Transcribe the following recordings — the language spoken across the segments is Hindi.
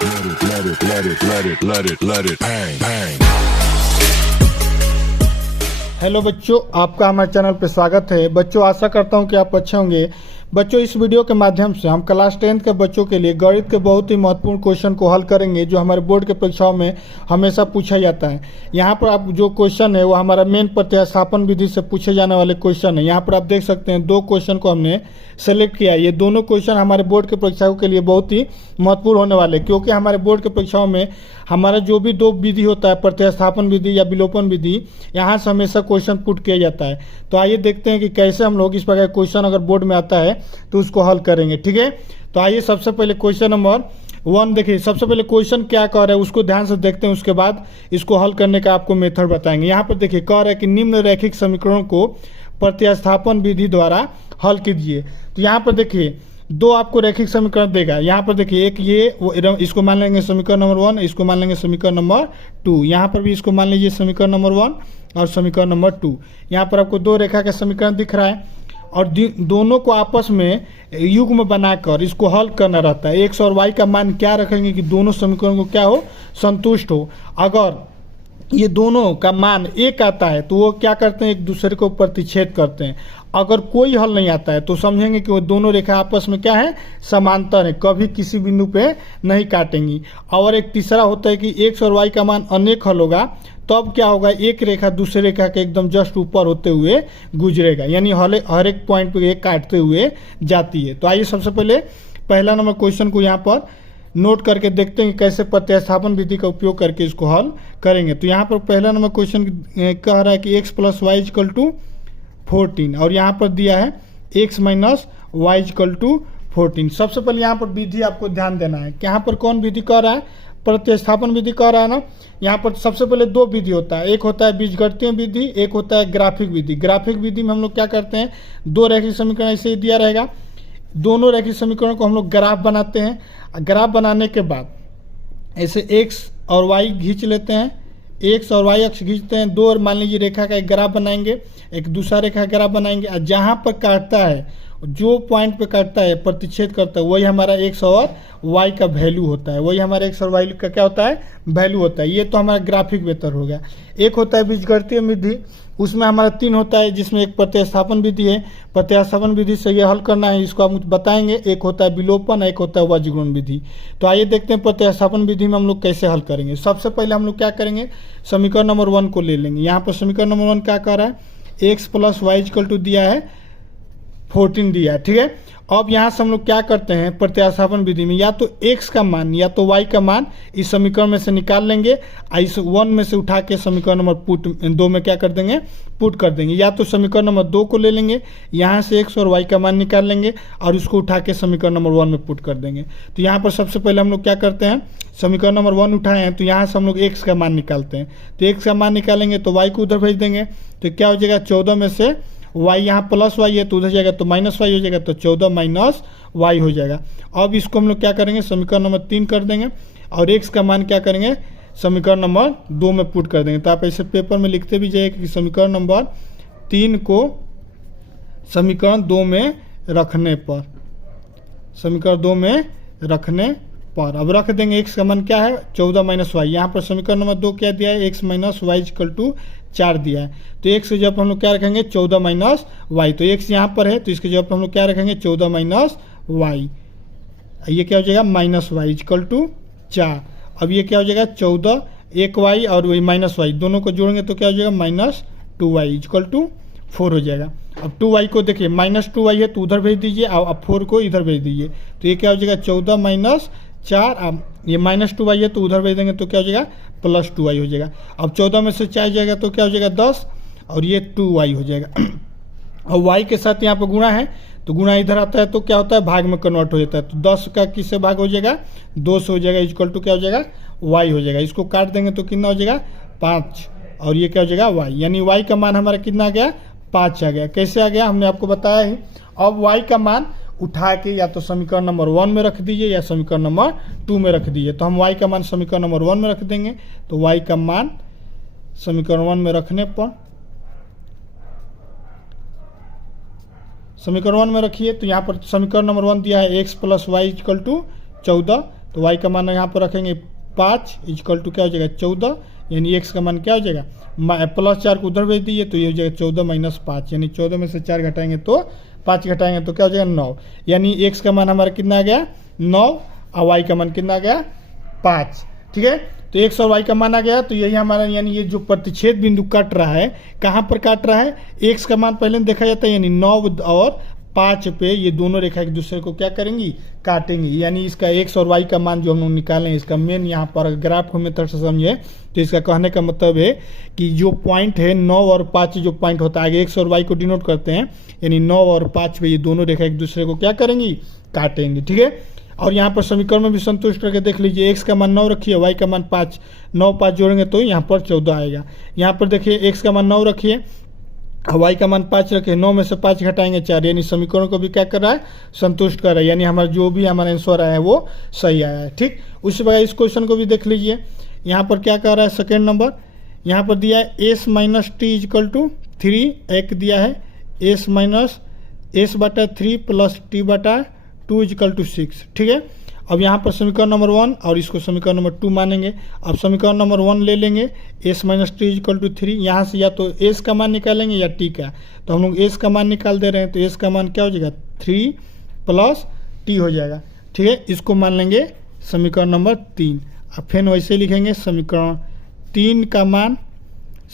let it bang, bang. Hello बच्चों, आपका हमारे चैनल पर स्वागत है। बच्चों, आशा करता हूं कि आप अच्छे होंगे। बच्चों, इस वीडियो के माध्यम से हम क्लास 10th के बच्चों के लिए गणित के बहुत ही महत्वपूर्ण क्वेश्चन को हल करेंगे, जो हमारे बोर्ड के परीक्षाओं में हमेशा पूछा जाता है। यहाँ पर आप जो क्वेश्चन है वो हमारा मेन प्रतिस्थापन विधि से पूछे जाने वाले क्वेश्चन है। यहाँ पर आप देख सकते हैं दो क्वेश्चन को हमने सेलेक्ट किया है। ये दोनों क्वेश्चन हमारे बोर्ड के परीक्षाओं के लिए बहुत ही महत्वपूर्ण होने वाले, क्योंकि हमारे बोर्ड के परीक्षाओं में हमारा जो भी दो विधि होता है, प्रतिस्थापन विधि या विलोपन विधि, यहाँ से हमेशा क्वेश्चन पुट किया जाता है। तो आइए देखते हैं कि कैसे हम लोग इस प्रकार का क्वेश्चन अगर बोर्ड में आता है तो उसको हल करेंगे। ठीक है, तो आइए सबसे पहले क्वेश्चन नंबर 1 देखिए। सबसे पहले क्वेश्चन क्या कह रहा है उसको ध्यान से देखते हैं, उसके बाद इसको हल करने का आपको मेथड बताएंगे। यहाँ पर देखिए कह रहा है कि निम्न रैखिक समीकरणों को प्रतिस्थापन विधि द्वारा हल कीजिए। तो यहाँ पर देखिए दो आपको रैखिक समीकरण देगा। यहाँ पर देखिए एक ये इसको मान लेंगे समीकरण नंबर 1, इसको मान लेंगे समीकरण नंबर 2। यहाँ पर भी इसको मान लीजिए समीकरण नंबर 1 और समीकरण नंबर 2। यहाँ पर आपको दो रेखा का समीकरण दिख रहा है और दोनों को आपस में युग्म बनाकर इसको हल करना रहता है। एक्स और वाई का मान क्या रखेंगे कि दोनों समीकरण को क्या हो, संतुष्ट हो। अगर ये दोनों का मान एक आता है तो वो क्या करते हैं, एक दूसरे को प्रतिच्छेद करते हैं। अगर कोई हल नहीं आता है तो समझेंगे कि वो दोनों रेखा आपस में क्या है, समांतर है, कभी किसी बिंदु पे नहीं काटेंगी। और एक तीसरा होता है कि एक्स और वाई का मान अनेक हल होगा, तब क्या होगा, एक रेखा दूसरे रेखा के एकदम जस्ट ऊपर होते हुए गुजरेगा, यानी हर एक पॉइंट पे एक काटते हुए जाती है। तो आइए सबसे पहले पहला नंबर क्वेश्चन को यहाँ पर नोट करके देखते हैं कि कैसे प्रतिस्थापन विधि का उपयोग करके इसको हल करेंगे। तो यहाँ पर पहला नंबर क्वेश्चन कह रहा है कि x + y = 14 और यहाँ पर दिया है x - y = 14। सबसे पहले यहाँ पर विधि आपको ध्यान देना है कि यहाँ पर कौन विधि कह रहा है, प्रतिस्थापन विधि कह रहा है ना। यहाँ पर सबसे पहले दो विधि होता है, एक होता है बीजगणितीय विधि, एक होता है ग्राफिक विधि। ग्राफिक विधि में हम लोग क्या करते हैं, दो रैखिक समीकरण ऐसे ही दिया रहेगा, दोनों रैखिक समीकरणों को हम लोग ग्राफ बनाते हैं। ग्राफ बनाने के बाद ऐसे x और y खींच लेते हैं, x और y अक्ष खींचते हैं, दो मान लीजिए रेखा का एक ग्राफ बनाएंगे, एक दूसरा रेखा का ग्राफ बनाएंगे। और जहाँ पर काटता है, जो पॉइंट पे काटता है, प्रतिच्छेद करता है, वही हमारा x और y का वैल्यू होता है, वही हमारा x और y का क्या होता है, वैल्यू होता है। ये तो हमारा ग्राफिक वेक्टर हो गया। एक होता है बीजगणितीय विधि, उसमें हमारा 3 होता है, जिसमें एक प्रतिस्थापन विधि है, प्रतिस्थापन विधि से ये हल करना है, इसको आप बताएंगे। एक होता है विलोपन, एक होता है वज्रगुणन विधि। तो आइए देखते हैं प्रतिस्थापन विधि में हम लोग कैसे हल करेंगे। सबसे पहले हम लोग क्या करेंगे, समीकरण नंबर 1 को ले लेंगे। यहाँ पर समीकरण नंबर 1 क्या कह रहा है, x + y = दिया है 14 दिया है। ठीक है, अब यहाँ से हम लोग क्या करते हैं प्रतिस्थापन विधि में, या तो x का मान या तो y का मान इस समीकरण में से निकाल लेंगे, इस 1 में से उठा के समीकरण नंबर 2 में क्या कर देंगे, पुट कर देंगे। या तो समीकरण नंबर 2 को ले लेंगे, यहाँ से x और y का मान निकाल लेंगे और उसको उठा के समीकरण नंबर 1 में पुट कर देंगे। तो यहाँ पर सबसे पहले हम लोग क्या करते हैं, समीकरण नंबर 1 उठाए हैं तो यहाँ से हम लोग x का मान निकालते हैं। तो x का मान निकालेंगे तो y को उधर भेज देंगे, तो क्या हो जाएगा, 14 में से y, यहाँ प्लस y है तो उधर जाएगा तो माइनस y हो जाएगा, तो 14 - y हो जाएगा। अब इसको हम लोग क्या करेंगे, समीकरण नंबर 3 कर देंगे और x का मान क्या करेंगे, समीकरण नंबर 2 में पुट कर देंगे। तो आप ऐसे पेपर में लिखते भी जाइए कि समीकरण नंबर 3 को समीकरण 2 में रखने पर, समीकरण 2 में रखने पर अब रख देंगे। x का मान क्या है, 14 - y। यहाँ पर समीकरण नंबर 2 क्या दिया है, x - y = 4 दिया है। तो x की जगह पर हम लोग क्या रखेंगे, 14 - y। तो x यहाँ पर है तो इसकी जगह पर हम लोग क्या रखेंगे, 14 - y। ये क्या हो जाएगा, -y = 4। अब ये क्या हो जाएगा, 14, 1y और -y दोनों को जोड़ेंगे तो क्या हो जाएगा, -2y = 4 हो जाएगा। अब 2y को देखिए, -2y है तो उधर भेज दीजिए और अब 4 को इधर भेज दीजिए। तो ये क्या हो जाएगा, 14 - 4, अब ये -2y है तो उधर भेज देंगे तो क्या हो जाएगा, +2y हो जाएगा। अब 14 में से 4 जाएगा तो क्या हो जाएगा, 10 और ये 2y हो जाएगा। और y के साथ यहाँ पर गुणा है तो गुणा इधर आता है तो क्या होता है, भाग में कन्वर्ट हो जाता है। तो 10 का किससे भाग हो जाएगा, 2 से हो जाएगा, = क्या हो जाएगा, y हो जाएगा। इसको काट देंगे तो कितना हो जाएगा, 5 और ये क्या हो जाएगा, y। यानी y का मान हमारा कितना आ गया, 5 आ गया। कैसे आ गया, हमने आपको बताया ही। अब y का मान उठा के या तो समीकरण नंबर 1 में रख दीजिए या समीकरण नंबर 2 में रख दीजिए। तो हम y का मान समीकरण नंबर 1 में रख देंगे। तो y का मान समीकरण 1 में रखने पर समीकरण 1 में रखिए तो यहाँ पर समीकरण नंबर 1 दिया है x + y = 14, तो y का मान यहाँ पर रखेंगे 5 इक्वल टू क्या हो जाएगा 14, यानी x का मान क्या हो जाएगा +4 को उधर भेज दीजिए तो ये हो जाएगा 14 - 5, यानी 14 में से 4 घटाएंगे तो 5 घटाएंगे तो क्या हो जाएगा 9, यानी x का मान हमारा कितना आ गया 9 और y का मान कितना आ गया 5। ठीक है, तो x और y का मान आ गया। तो यही हमारा यानी ये जो प्रतिच्छेद बिंदु कट रहा है, कहाँ पर काट रहा है, x का मान पहले देखा जाता है, यानी 9 और 5 पे ये दोनों रेखा एक दूसरे को क्या करेंगी काटेंगी, यानी इसका x और y का मान जो हम लोग निकालें, इसका मेन यहाँ पर ग्राफ में तरह से समझे तो इसका कहने का मतलब है कि जो पॉइंट है 9 और 5 जो पॉइंट होता है आगे x और y को डिनोट करते हैं, यानी 9 और 5 पे ये दोनों रेखा एक दूसरे को क्या करेंगी काटेंगी। ठीक है, और यहाँ पर समीकरण में भी संतुष्ट करके देख लीजिए, x का मान 9 रखिए, y का मान 5, 9 5 जोड़ेंगे तो यहाँ पर 14 आएगा। यहाँ पर देखिए x का मान 9 रखिए, y का मान 5 रखिए, 9 में से 5 घटाएंगे 4, यानी समीकरण को भी क्या कर रहा है संतुष्ट कर रहा है, यानी हमारा जो भी हमारा आंसर आया है वो सही आया है। ठीक, उसी प्रकार इस क्वेश्चन को भी देख लीजिए, यहाँ पर क्या कर रहा है सेकेंड नंबर, यहाँ पर दिया है s - t = 3, एक दिया है s/3 + t/2 = 6। ठीक है, अब यहाँ पर समीकरण नंबर 1 और इसको समीकरण नंबर 2 मानेंगे। अब समीकरण नंबर 1 ले लेंगे, s - t = 3, यहाँ से या तो s का मान निकालेंगे या t का, तो हम लोग s का मान निकाल दे रहे हैं, तो s का मान क्या हो जाएगा 3 + t हो जाएगा। ठीक है, इसको मान लेंगे समीकरण नंबर 3। अब फिर वैसे लिखेंगे समीकरण 3 का मान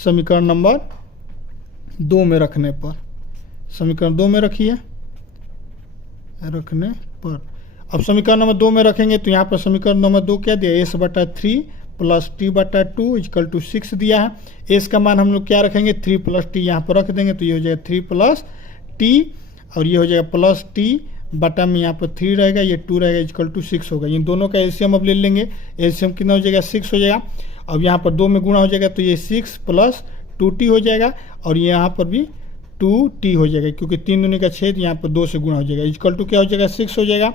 समीकरण नंबर 2 में रखने पर, समीकरण 2 में रखने पर अब समीकरण नंबर 2 में रखेंगे तो यहाँ पर समीकरण नंबर 2 क्या दिया, s/3 + t/2 = 6 दिया है। s का मान हम लोग क्या रखेंगे 3 + t यहाँ पर रख देंगे, तो ये हो जाएगा 3 + t और ये हो जाएगा +t बटा में यहाँ पर 3 रहेगा, ये 2 रहेगा = 6 होगा। इन दोनों का एलसीएम अब ले लेंगे, एलसीएम कितना हो जाएगा 6 हो जाएगा। अब यहाँ पर 2 में गुणा हो जाएगा तो ये 6 + 2t हो जाएगा और यहाँ पर भी 2t हो जाएगा, क्योंकि 3 दूनी का छेद यहाँ पर 2 से गुणा हो जाएगा, = क्या हो जाएगा 6 हो जाएगा।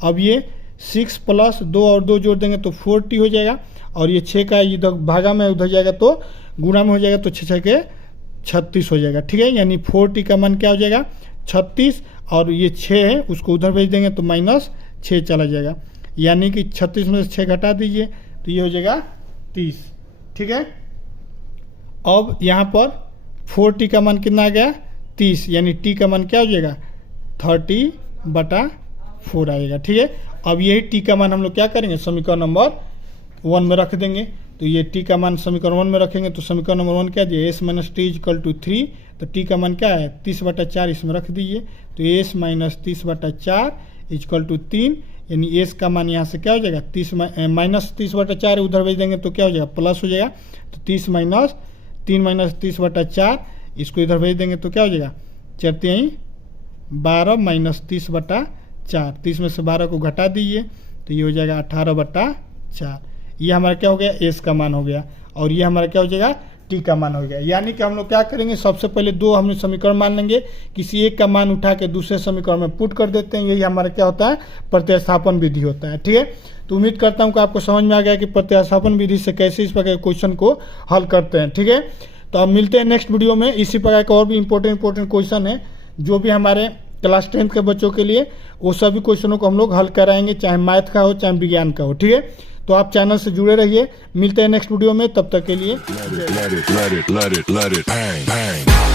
अब ये 6 + 2 और 2 जोड़ देंगे तो 4t हो जाएगा और ये 6 का इधर भागा में उधर जाएगा तो गुणा में हो जाएगा, तो 6 के 36 हो जाएगा। ठीक है, यानी 4t का मान क्या हो जाएगा 36 और ये 6 है उसको उधर भेज देंगे तो -6 चला जाएगा, यानी कि 36 में से 6 घटा दीजिए तो ये हो जाएगा 30। ठीक है, अब यहाँ पर 4t का मान कितना आ गया 30, यानी t का मान क्या हो जाएगा 30/4 आएगा। ठीक है, अब यही t का मान हम लोग क्या करेंगे समीकरण नंबर 1 में रख देंगे, तो ये t का मान समीकरण 1 में रखेंगे तो समीकरण नंबर 1 क्या दिया s - t = 3, तो t का मान क्या है 30/4 इसमें रख दीजिए, तो s - 30/4 = 3, यानी s का मान यहाँ से क्या हो जाएगा 30/4 उधर भेज देंगे तो क्या हो जाएगा प्लस हो जाएगा, तो 3 - 30/4 इसको इधर भेज देंगे तो क्या हो जाएगा 4 12 - 30/4, 30 में से 12 को घटा दीजिए तो ये हो जाएगा 18/4। ये हमारा क्या हो गया s का मान हो गया और ये हमारा क्या हो जाएगा t का मान हो गया। यानी कि हम लोग क्या करेंगे सबसे पहले 2 हमने समीकरण मान लेंगे, किसी एक का मान उठा के दूसरे समीकरण में पुट कर देते हैं, यही हमारा क्या होता है प्रतिस्थापन विधि होता है। ठीक है, तो उम्मीद करता हूँ कि आपको समझ में आ गया कि प्रतिस्थापन विधि से कैसे इस प्रकार के क्वेश्चन को हल करते हैं। ठीक है, तो अब मिलते हैं नेक्स्ट वीडियो में, इसी प्रकार का और भी इंपॉर्टेंट क्वेश्चन है जो भी हमारे क्लास 10th के बच्चों के लिए, वो सभी क्वेश्चनों को हम लोग हल कराएंगे, चाहे मैथ का हो चाहे विज्ञान का हो। ठीक है, तो आप चैनल से जुड़े रहिए, मिलते हैं नेक्स्ट वीडियो में, तब तक के लिए let it bang, bang.